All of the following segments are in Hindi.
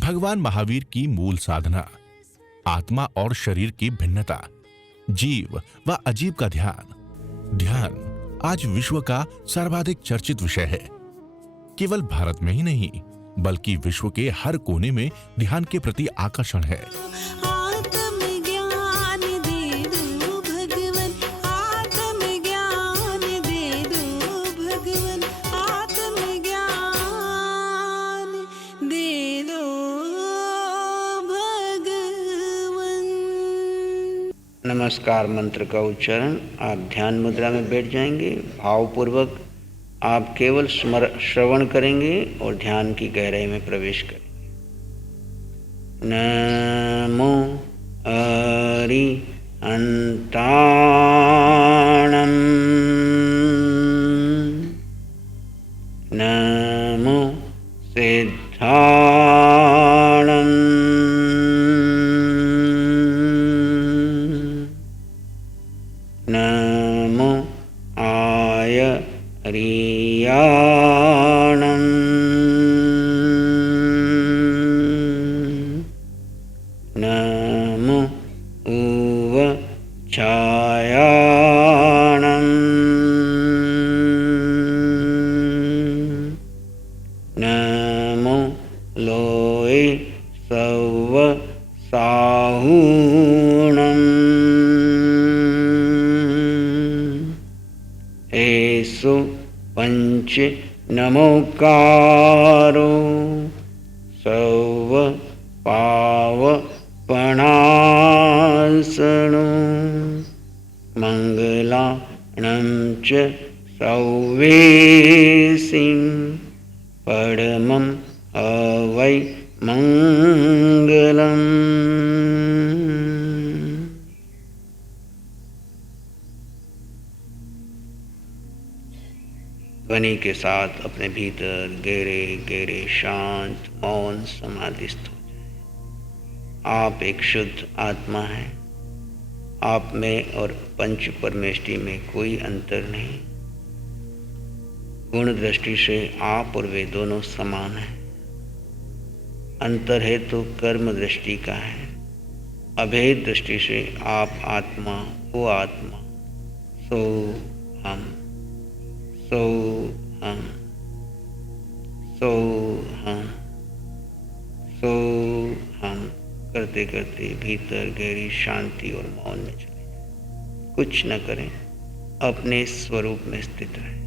भगवान महावीर की मूल साधना, आत्मा और शरीर की भिन्नता, जीव व अजीव का ध्यान। ध्यान आज विश्व का सर्वाधिक चर्चित विषय है। केवल भारत में ही नहीं, बल्कि विश्व के हर कोने में ध्यान के प्रति आकर्षण है। आत्मज्ञान दे दो भगवन, आत्मज्ञान दे दो भगवन, आत्मज्ञान दे दो भगवन। नमस्कार मंत्र का उच्चारण। आप ध्यान मुद्रा में बैठ जाएंगे। भावपूर्वक आप केवल श्रवण करेंगे और ध्यान की गहराई में प्रवेश करेंगे। नमो हरि अंताणम, नमो सिद्धाणम, नमो आयर्याणं, नमो उवचायाणं, नमो लोये सव्व साहूणं, एषु पंच नमोकारो सर्व पावपणासनो, मंगलाणं च सौवेसिं, परमं हवै मंगलम्। ध्वनि के साथ अपने भीतर गहरे गहरे शांत मौन समाधिस्थ हो जाए। आप एक शुद्ध आत्मा हैं। आप में और पंच परमेष्टि में कोई अंतर नहीं। गुण दृष्टि से आप और वे दोनों समान हैं। अंतर है तो कर्म दृष्टि का है। अभेद दृष्टि से आप आत्मा, वो आत्मा, सो हम, सो हम, सो हम, सो हम करते करते भीतर गहरी शांति और मौन में चले जाएं। कुछ न करें, अपने स्वरूप में स्थित रहें।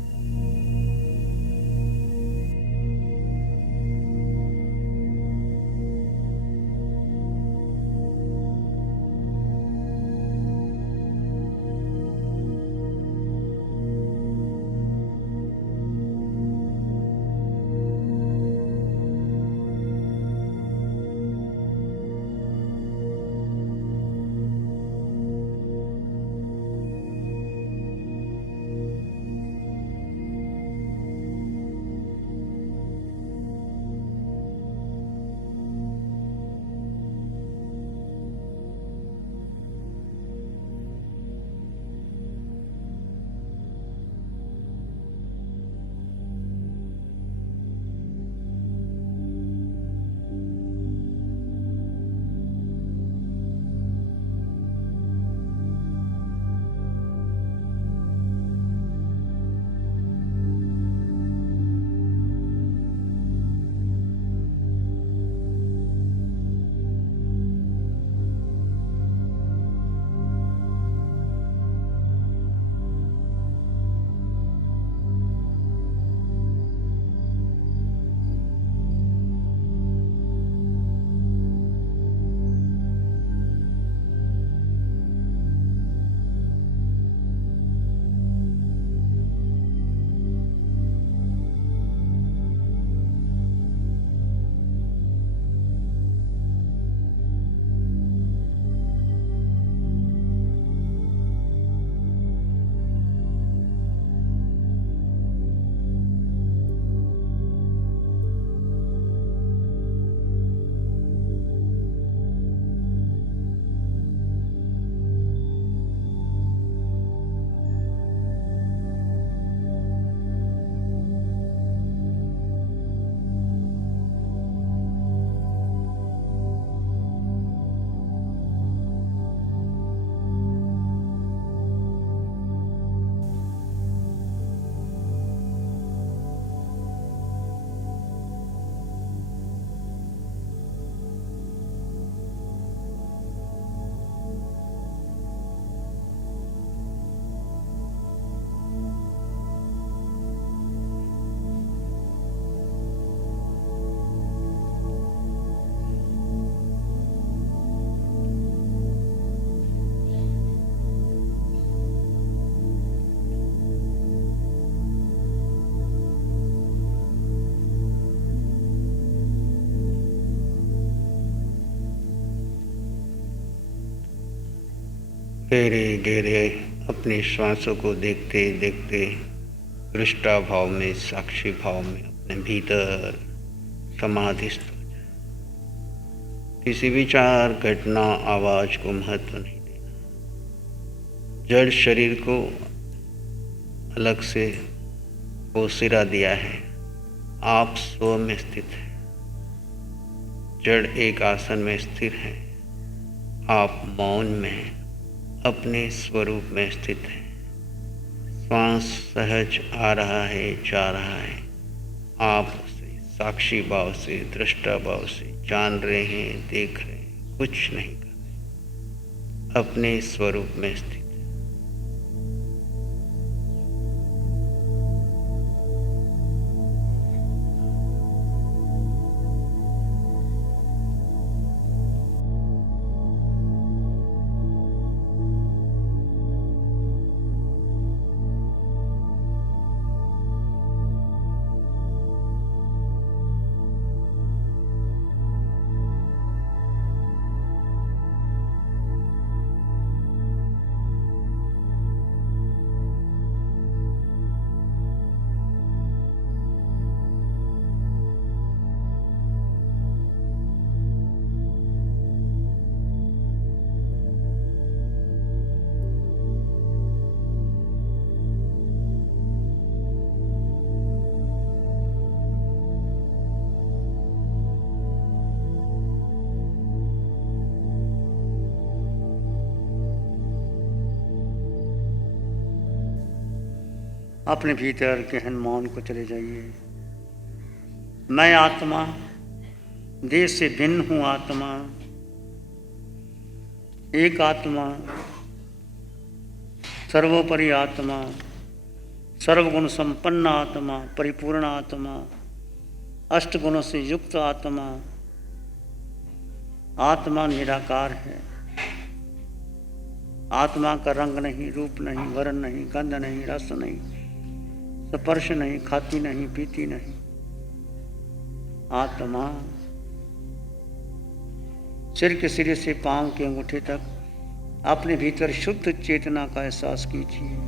गहरे गहरे अपने श्वासों को देखते देखते दृष्टा भाव में, साक्षी भाव में अपने भीतर समाधिस्थ हो जाए। किसी विचार, घटना, आवाज को महत्व नहीं देना। जड़ शरीर को अलग से वो सिरा दिया है, आप स्व में स्थित है। जड़ एक आसन में स्थिर है, आप मौन में अपने स्वरूप में स्थित हैं। श्वास सहज आ रहा है, जा रहा है, आप उसे साक्षी भाव से, दृष्टा भाव से जान रहे हैं, देख रहे हैं, कुछ नहीं कर रहे, अपने स्वरूप में स्थित है। अपने भीतर गहन मौन को चले जाइए। मैं आत्मा, देह से भिन्न हूँ आत्मा, एक आत्मा, सर्वोपरि आत्मा, सर्वगुण संपन्न आत्मा, परिपूर्ण आत्मा, अष्टगुणों से युक्त आत्मा। आत्मा निराकार है। आत्मा का रंग नहीं, रूप नहीं, वर्ण नहीं, गंध नहीं, रस नहीं, स्पर्श नहीं, खाती नहीं, पीती नहीं। आत्मा सिर के सिरे से पांव के अंगूठे तक अपने भीतर शुद्ध चेतना का एहसास कीजिए।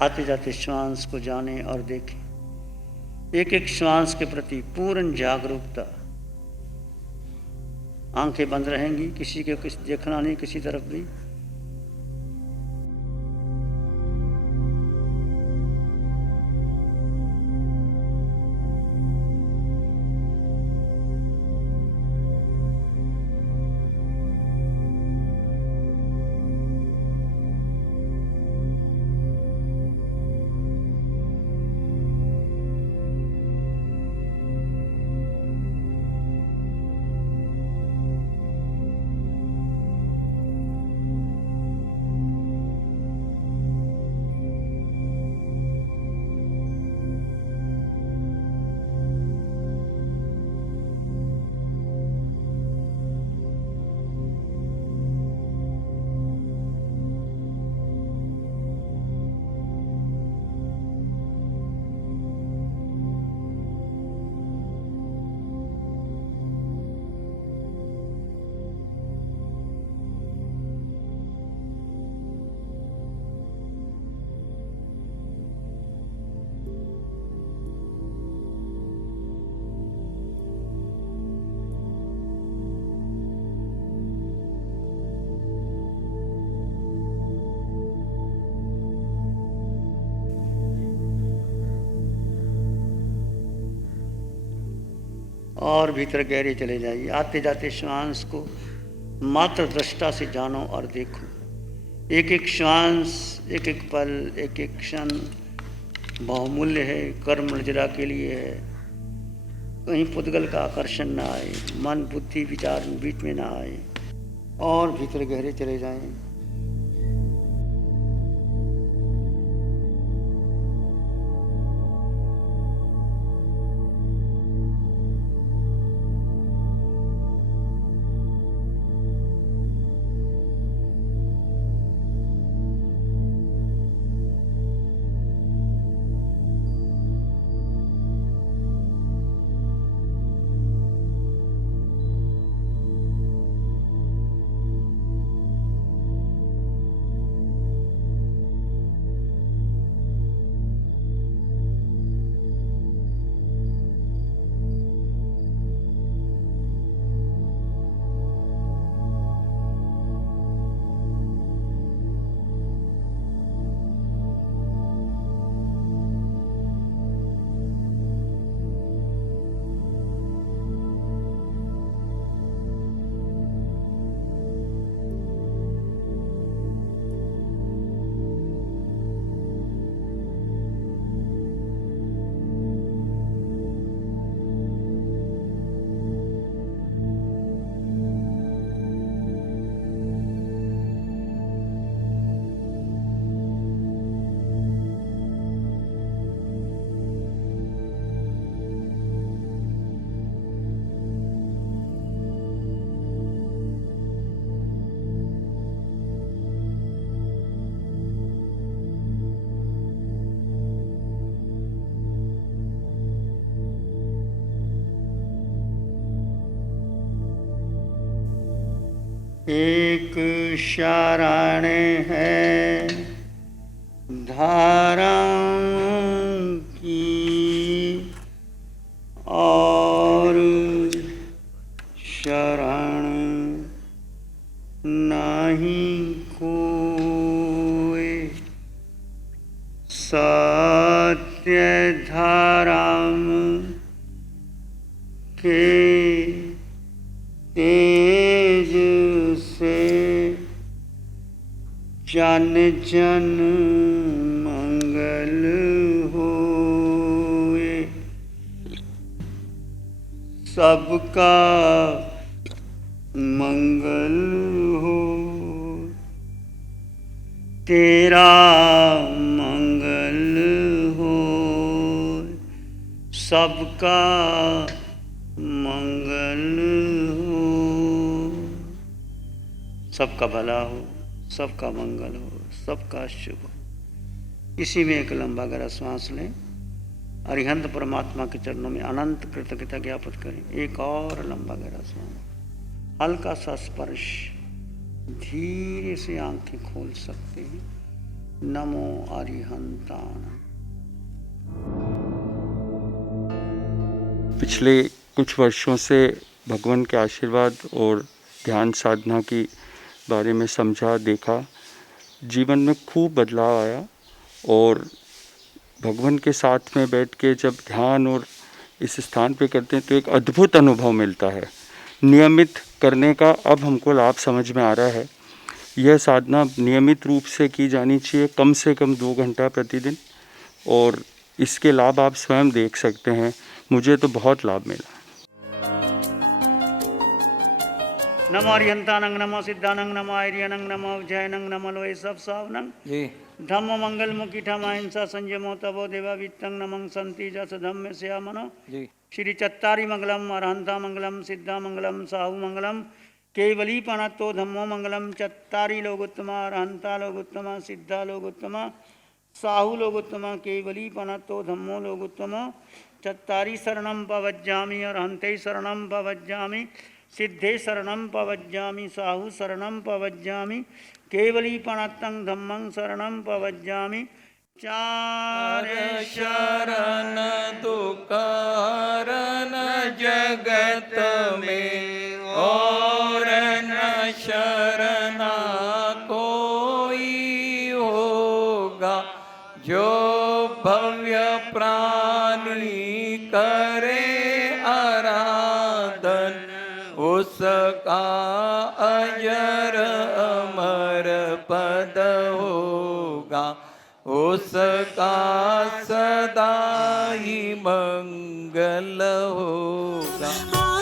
आते जाते श्वास को जाने और देखें। एक एक श्वास के प्रति पूर्ण जागरूकता। आंखें बंद रहेंगी, किसी के कुछ देखना नहीं, किसी तरफ भी। और भीतर गहरे चले जाइए। आते जाते श्वास को मात्र दृष्टा से जानो और देखो। एक एक श्वास, एक एक पल, एक एक क्षण बहुमूल्य है, कर्म नजरा के लिए है। कहीं पुद्गल का आकर्षण ना आए, मन बुद्धि विचार बीच में ना आए, और भीतर गहरे चले जाएं। एक शरण है धाराओं की, और शरण नहीं कोई। सत्य धाराम के तेज से जन जन मंगल होए। सबका मंगल हो, तेरा मंगल हो, सबका मंगल हो। सबका भला हो, सबका मंगल हो, सबका शुभ हो। इसी में एक लंबा गहरा श्वास लें। अरिहंत परमात्मा के चरणों में अनंत कृतज्ञता ज्ञापित करें। एक और लंबा गहरा श्वास, हल्का सा स्पर्श, धीरे से आंखें खोल सकते हैं। नमो अरिहंतान। पिछले कुछ वर्षों से भगवान के आशीर्वाद और ध्यान साधना की बारे में समझा, देखा, जीवन में खूब बदलाव आया। और भगवान के साथ में बैठ के जब ध्यान और इस स्थान पे करते हैं तो एक अद्भुत अनुभव मिलता है। नियमित करने का अब हमको लाभ समझ में आ रहा है। यह साधना नियमित रूप से की जानी चाहिए, कम से कम 2 घंटा प्रतिदिन, और इसके लाभ आप स्वयं देख सकते हैं। मुझे तो बहुत लाभ मिला। नमो अरिहंतानंग, नमो सिद्धानंग, नमो आर्यनंग, नमो जयनंग, नमो लोए सब सावनंग जी। धम्म मंगल मुखी ठमा हिंसा संयमो तबो देवा वित्तंग नमं संति जस धम्म श्यामनो। जी। श्री चत्तारी मंगलम, अरहंता मंगलम, सिद्धा मंगलम, साहु मंगलम, केवली पणतो धम्मो मंगलम। चत्तारी लोगोत्तमा, अरहंता लोगोत्तमा, सिद्धा लोगोत्तमा, साहु लोगोत्तमा, केवली पणतो धम्मो लोगोत्तमा। चत्तारी शरणं पवज्जामि, अरहंते शरणं पवज्जामि, सिद्धे शरणं पवज्जामि, साहु शरणं पवज्जामि, केवली पणतं धम्मं शरणं पवज्जामि। चार शरण दुकारण जगत में, और न शरणा कोई होगा। जो भव्य प्राणी करे आराधना, उसका अजर अमर पद होगा, उसका सदा ही मंगल होगा।